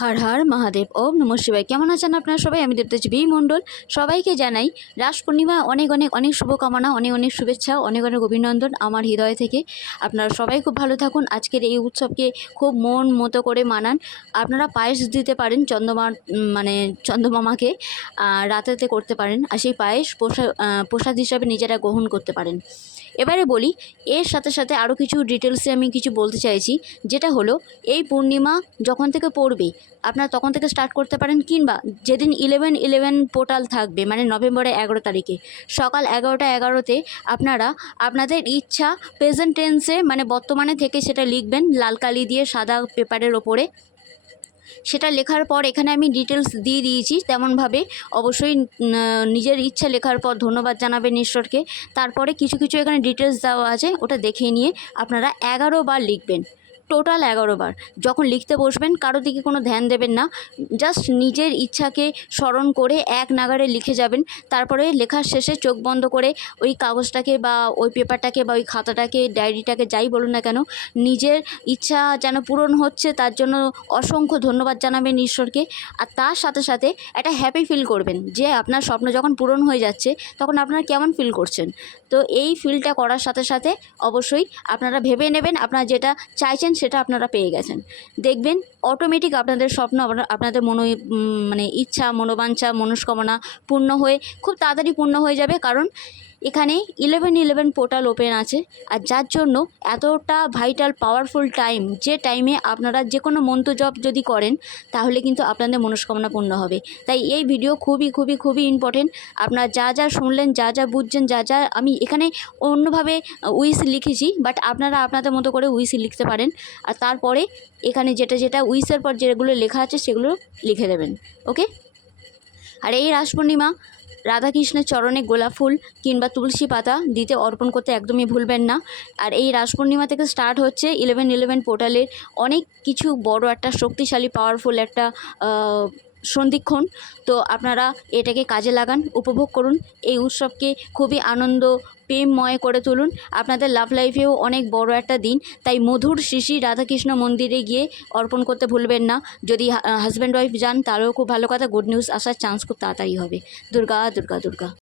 হর হর মহাদেব, ওম নমঃ শিবায়। কেমন আছেন আপনারা সবাই? আমি দেবতেজ বি মণ্ডল সবাইকে জানাই রাস পূর্ণিমা অনেক অনেক অনেক শুভকামনা, অনেক অনেক শুভেচ্ছা, অনেক অনেক অভিনন্দন আমার হৃদয় থেকে। আপনারা সবাই খুব ভালো থাকুন। আজকের এই উৎসবকে খুব মন মতো করে মানান। আপনারা পায়েস দিতে পারেন চন্দ্রমামাকে, রাতেতে করতে পারেন, আর সেই পায়েস প্রসাদ হিসাবে নিজেরা গ্রহণ করতে পারেন। এবারে বলি, এর সাথে সাথে আরও কিছু ডিটেলসে আমি কিছু বলতে চাইছি, যেটা হলো এই পূর্ণিমা যখন থেকে পড়বে আপনারা তখন থেকে স্টার্ট করতে পারেন, কিংবা যেদিন 11/11 পোর্টাল থাকবে মানে নভেম্বরের 11 তারিখে সকাল 11টা 11তে আপনারা আপনাদের ইচ্ছা প্রেজেন্ট টেন্সে মানে বর্তমানে থেকে সেটা লিখবেন লাল কালি দিয়ে সাদা পেপারের ওপরে। সেটা লেখার পর এখানে আমি ডিটেলস দিয়ে দিয়েছি, তেমনভাবে অবশ্যই নিজের ইচ্ছা লেখার পর ধন্যবাদ জানাবেন ঈশ্বরকে। তারপরে কিছু কিছু এখানে ডিটেলস দেওয়া আছে, ওটা দেখে নিয়ে আপনারা 11বার লিখবেন, টোটাল 11বার। যখন লিখতে বসবেন কারো দিকে কোনো ধ্যান দেবেন না, জাস্ট নিজের ইচ্ছাকে স্মরণ করে এক নাগাড়ে লিখে যাবেন। তারপরে লেখার শেষে চোখ বন্ধ করে ওই কাগজটাকে বা ওই পেপারটাকে বা ওই খাতাটাকে ডায়েরিটাকে যাই বলুন না কেন, নিজের ইচ্ছা যেন পূরণ হচ্ছে তার জন্য অসংখ্য ধন্যবাদ জানাবেন ঈশ্বরকে। আর তার সাথে সাথে একটা হ্যাপি ফিল করবেন যে আপনার স্বপ্ন যখন পূরণ হয়ে যাচ্ছে তখন আপনারা কেমন ফিল করছেন। তো এই ফিলটা করার সাথে সাথে অবশ্যই আপনারা ভেবে নেবেন আপনারা যেটা চাইছেন সেটা আপনারা পেয়ে গেছেন। দেখবেন অটোমেটিক আপনাদের স্বপ্ন আপনাদের ইচ্ছা, মনোবাঞ্ছা, মনস্কামনা পূর্ণ হয়ে খুব তাড়াতাড়ি পূর্ণ হয়ে যাবে। কারণ এখানে 11/11 পোর্টাল ওপেন আছে, আর যার জন্য এতটা ভাইটাল পাওয়ারফুল টাইম, যে টাইমে আপনারা যে কোনো মন্ত্র জপ যদি করেন তাহলে কিন্তু আপনাদের মনস্কামনা পূর্ণ হবে। তাই এই ভিডিও খুবই খুবই খুবই ইম্পর্টেন্ট। আপনারা যা যা শুনলেন, যা যা বুঝছেন, যা যা আমি এখানে অন্যভাবে উইশ লিখেছি, বাট আপনারা আপনাদের মতো করে উইশ লিখতে পারেন। আর তারপরে এখানে যেটা যেটা উইশের পর যেগুলো লেখা আছে সেগুলো লিখে দেবেন, ওকে। আর এই রাস পূর্ণিমা রাধাকৃষ্ণের চরণে গোলাপ ফুল কিংবা তুলসী পাতা দিতে অর্পণ করতে একদমই ভুলবেন না। আর এই রাস পূর্ণিমা থেকে স্টার্ট হচ্ছে 11/11 পোর্টালের অনেক কিছু বড় একটা শক্তিশালী পাওয়ারফুল একটা সন্ধিক্ষণ। তো আপনারা এটাকে কাজে লাগান, উপভোগ করুন, এই উৎসবকে খুবই আনন্দ প্রেমময় করে তুলুন। আপনাদের লাভ লাইফেও অনেক বড় একটা দিন, তাই মধুর শিশি রাধাকৃষ্ণ মন্দিরে গিয়ে অর্পণ করতে ভুলবেন না। যদি হাজব্যান্ড ওয়াইফ যান তাহলেও খুব ভালো কথা, গুড নিউজ আসার চান্স খুব তাড়াতাড়ি হবে। দুর্গা দুর্গা দুর্গা।